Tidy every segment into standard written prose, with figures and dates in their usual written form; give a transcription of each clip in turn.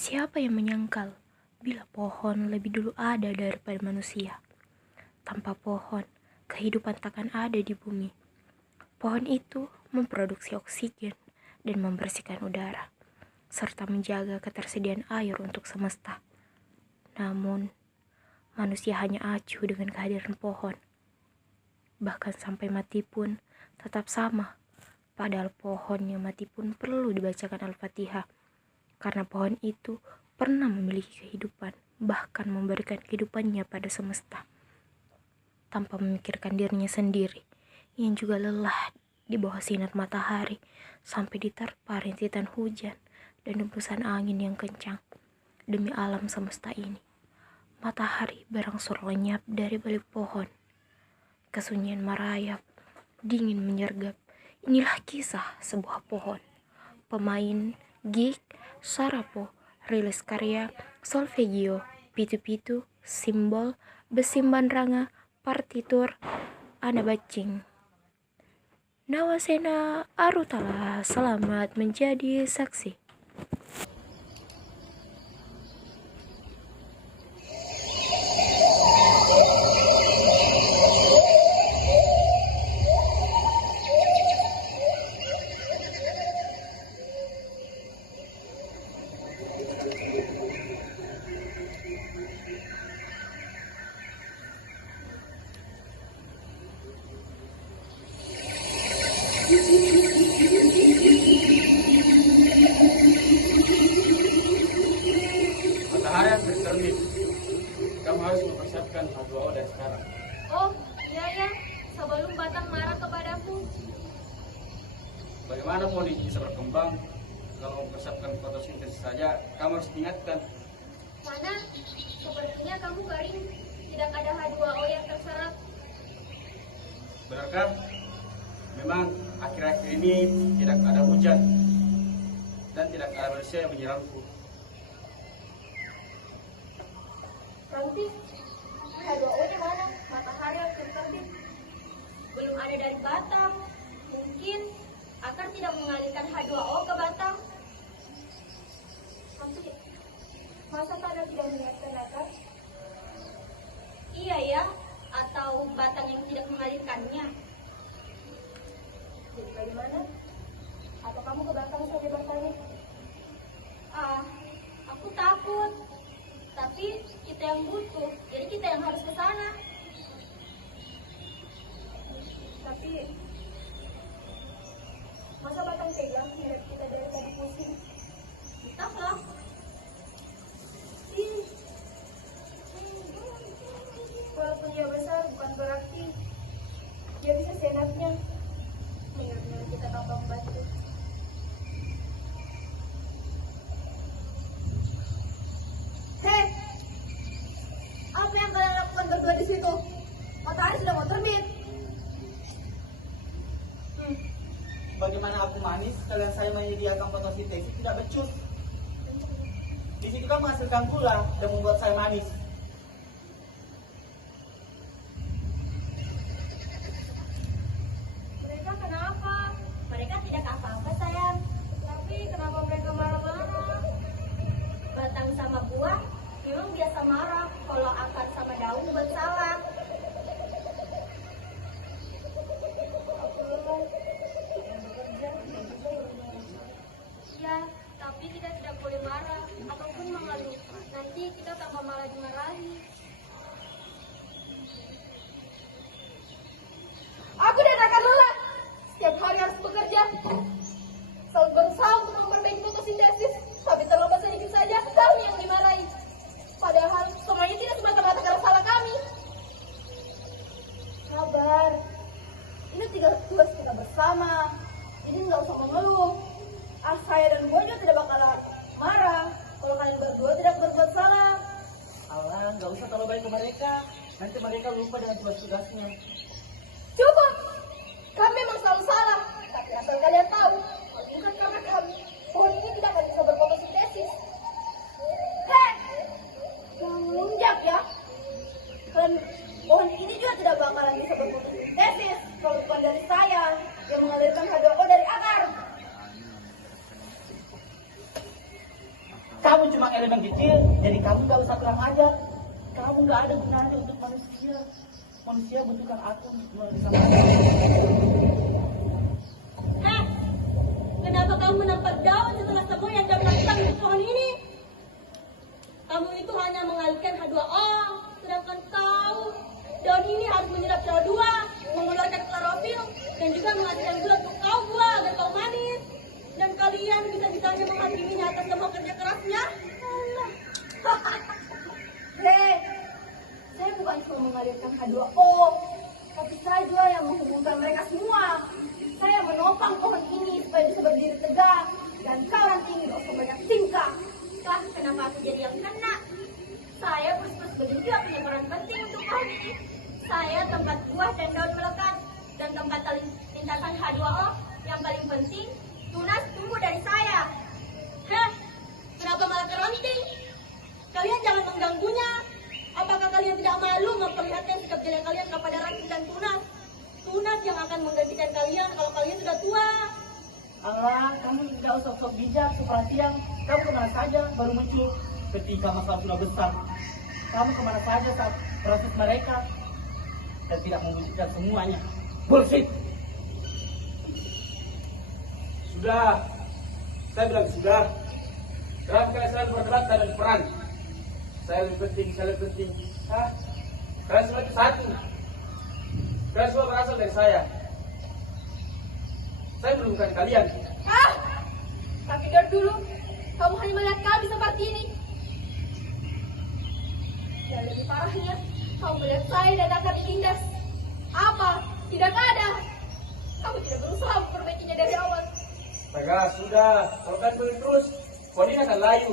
Siapa yang menyangkal bila pohon lebih dulu ada daripada manusia? Tanpa pohon, kehidupan takkan ada di bumi. Pohon itu memproduksi oksigen dan membersihkan udara, serta menjaga ketersediaan air untuk semesta. Namun, manusia hanya acuh dengan kehadiran pohon. Bahkan sampai mati pun tetap sama, padahal pohon yang mati pun perlu dibacakan Al-Fatihah. Karena pohon itu pernah memiliki kehidupan, bahkan memberikan kehidupannya pada semesta. Tanpa memikirkan dirinya sendiri, yang juga lelah di bawah sinar matahari, sampai diterpa rintitan hujan dan hembusan angin yang kencang. Demi alam semesta ini, matahari berangsur lenyap dari balik pohon. Kesunyian merayap, dingin menyergap. Inilah kisah sebuah pohon. Pemain Gig Sarapo, rilis karya solfegio, pitu-pitu, simbol, besimban ranga, partitur, Ana Bacing. Nawasena Arutala, selamat menjadi saksi. Matahari hampir terbit. Kamu harus mempersiapkan H2O dari sekarang. Oh, iya ya. Sebelum batang marah kepadaku. Bagaimana pohon ini bisa berkembang? Kalau mempersiapkan fotosintesis saja, kamu harus ingatkan. Mana? Sepertinya kamu garing. Tidak ada H2O yang terserap. Benarkah? Memang akhir-akhir ini tidak ada hujan dan tidak ada manusia yang menyiramku. Nanti H2O-nya mana? Matahari hampir terbit. Belum ada dari batang. Mungkin akar tidak mengalirkan H2O ke batang. Nanti masa tanah tidak mengalirkan akar? Iya ya, atau batang yang tidak mengalirkannya. Jadi dari mana? Atau kamu ke batang saja bertanya? Aku takut. Tapi kita yang butuh, jadi kita yang harus ke sana. Tapi masa batang pegang melihat kita dari tadi pusing? Entahlah. Walaupun dia besar bukan berarti dia bisa seenaknya mengingat kita tanpa membantu. Hei, apa yang kalian lakukan berdua di situ? Matahari sudah mau terbit. Bagaimana aku manis, kalian saya menyediakan fotosintesis tidak becus. Di situ kan menghasilkan gula dan membuat saya manis. Mereka kenapa? Mereka tidak apa-apa sayang. Tapi kenapa mereka marah-marah? Batang sama buah memang biasa marah kalau akar sama daun buat salah. Iya, tapi kita tidak boleh marah ataupun mengeluh. Nanti kita tambah malah dimarahi. Aku dan akan lelah. Setiap hari harus bekerja. Selalu berusaha untuk memperbaiki fotosintesis, tapi terlambat sedikit saja kami yang dimarahi. Padahal semuanya tidak semata-mata karena salah kami. Sabar. Ini tugas kita bersama. Ini nggak usah mengeluh. Saya dan gue juga tidak bakal marah kalau kalian berdua tidak berbuat salah. Allah, nggak usah terlalu baik ke mereka. Nanti mereka lupa dengan tugas-tugasnya. Cukup. Kami memang selalu salah. Tapi asal kalian tahu, kalau bukan karena kami, pohon ini tidak akan bisa berfotosintesis. Hei, jangan melunjak ya. Kalian pohon ini juga tidak bakalan bisa berfotosintesis kalau bukan dari saya yang mengalirkan H2O dari akar. Kamu cuma kalian memang kecil, jadi kamu gak usah kurang ajar. Kamu gak ada gunanya untuk manusia. Manusia butuhkan aku untuk bersama. Heh, kenapa kamu menampak daun setelah semua yang datang di pohon ini? Kamu itu hanya mengalirkan H2O, sedangkan tahu daun ini harus menyerap CO2, mengeluarkan klorofil, dan juga menghasilkan gula untuk kau buah agar kau manis. Dan kalian bisa-bisanya menghakiminya atas semua kerja kerasnya. Hei, saya bukan cuma mengalirkan H2O, tapi saya juga yang menghubungkan mereka semua. Saya menopang pohon ini supaya bisa berdiri tegak, dan kau nanti ini gak usah banyak tingkah. Kah, kenapa aku jadi yang kena? Saya plus begini juga punya peran penting untuk pohon ini. Saya tempat buah dan daun melekat, dan tempat lintasan H2O yang paling penting, tunas tumbuh dari saya. Heh, kenapa malah keronting? Kalian jangan mengganggunya. Apakah kalian tidak malu memperlihatkan sikap jelek kalian kepada ranting dan tunas? Tunas yang akan menggantikan kalian kalau kalian sudah tua. Allah, kamu tidak usah sok bijak, perhatian. Kamu kemana saja baru muncul ketika masalah sudah besar. Kamu kemana saja saat proses mereka dan tidak mewujudkan semuanya. Bullshit. Sudah, saya bilang sudah. Dalam kalian selalu berdebat dan berperan. Saya lebih penting. Hah? Kalian semua itu satu. Kalian semua berasal dari saya. Saya menemukan kalian. Ah, tapi dari dulu kamu hanya melihat kami seperti ini. Dan lebih parahnya, kamu melihat saya dan akan ditindas. Apa? Tidak ada. Kamu tidak berusaha memperbaikinya dari awal. Astaga, sudah. Kalau kalian begini terus, pohon ini akan layu.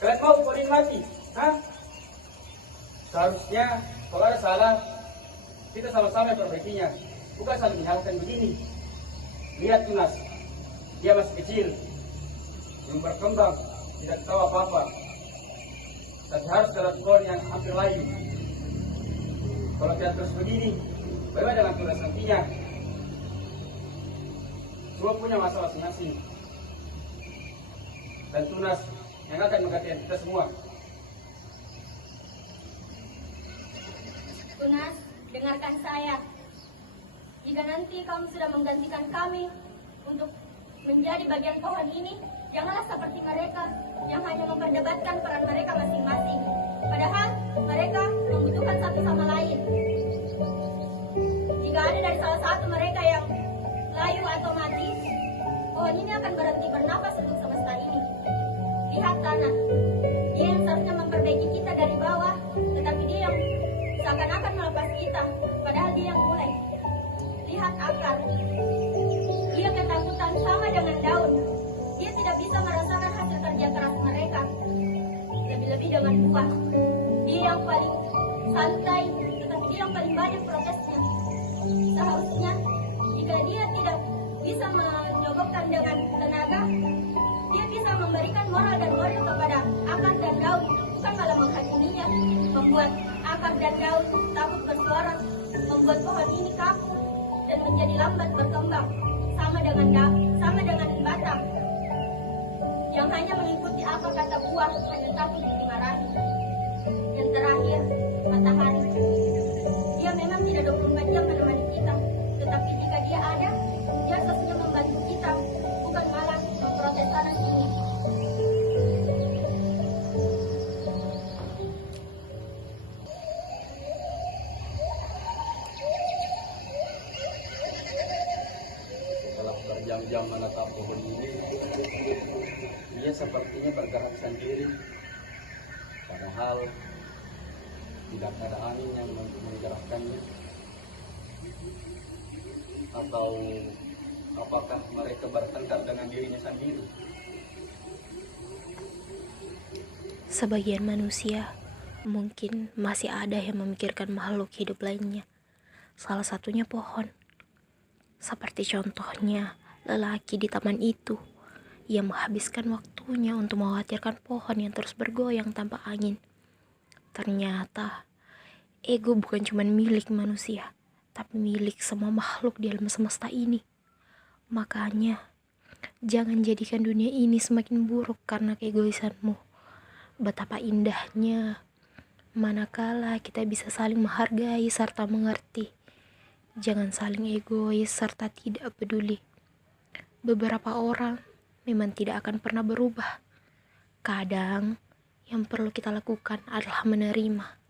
Kalian mau pohon ini mati? Hah? Seharusnya, kalau ada salah, kita sama-sama memperbaikinya. Bukan saling menyalahkan begini. Lihat Tunas, dia masih kecil, belum berkembang, tidak tahu apa-apa. Tapi harus dalam pohon yang hampir layu. Kalau kita terus begini, bagaimana dengan Tunas nantinya? Semua punya masalah masing-masing. Dan Tunas yang akan menggantikan kita semua. Tunas, dengarkan saya. Jika nanti kamu sudah menggantikan kami untuk menjadi bagian pohon ini, janganlah seperti mereka yang hanya memperdebatkan peran mereka masing-masing. Padahal mereka membutuhkan satu sama lain. Jika ada dari salah satu mereka yang layu atau mati, pohon ini akan berhenti bernafas untuk semesta ini. Lihat tanah, dia yang seharusnya memperbaiki kita dari bawah, tetapi dia yang seakan-akan melepas kita, padahal dia yang mulai. Lihat akar, dia ketakutan sama dengan daun. Dia tidak bisa merasakan hasil kerja keras mereka. Lebih-lebih dengan buah, dia yang paling santai, tetapi dia yang paling banyak protesnya. Seharusnya, jika dia tidak bisa menyogokkan dengan tenaga, dia bisa memberikan moral dan moral kepada akar dan daun, bukan malah menghakiminya, membuat akar dan daun takut bersuara, membuat pohon ini kaku dan menjadi lambat berkembang, sama dengan batang yang hanya mengikuti apa kata buah, hanya takut dimarahi. Yang terakhir, matahari. Dia memang tidak 24 jam menemani kita, tetapi jika dia ada, dia seharusnya membantu kita, bukan malah memprotes tanah ini. Setelah berjam-jam menatap pohon ini, dia sepertinya bergerak sendiri. Padahal tidak ada angin yang menggerakkannya. Atau apakah mereka bertengkar dengan dirinya sendiri? Sebagian manusia mungkin masih ada yang memikirkan makhluk hidup lainnya. Salah satunya pohon. Seperti contohnya lelaki di taman itu yang menghabiskan waktunya untuk mengkhawatirkan pohon yang terus bergoyang tanpa angin. Ternyata ego bukan cuma milik manusia, tapi milik semua makhluk di alam semesta ini. Makanya jangan jadikan dunia ini semakin buruk karena keegoisanmu. Betapa indahnya manakala kita bisa saling menghargai serta mengerti. Jangan saling egois serta tidak peduli. Beberapa orang memang tidak akan pernah berubah. Kadang yang perlu kita lakukan adalah menerima.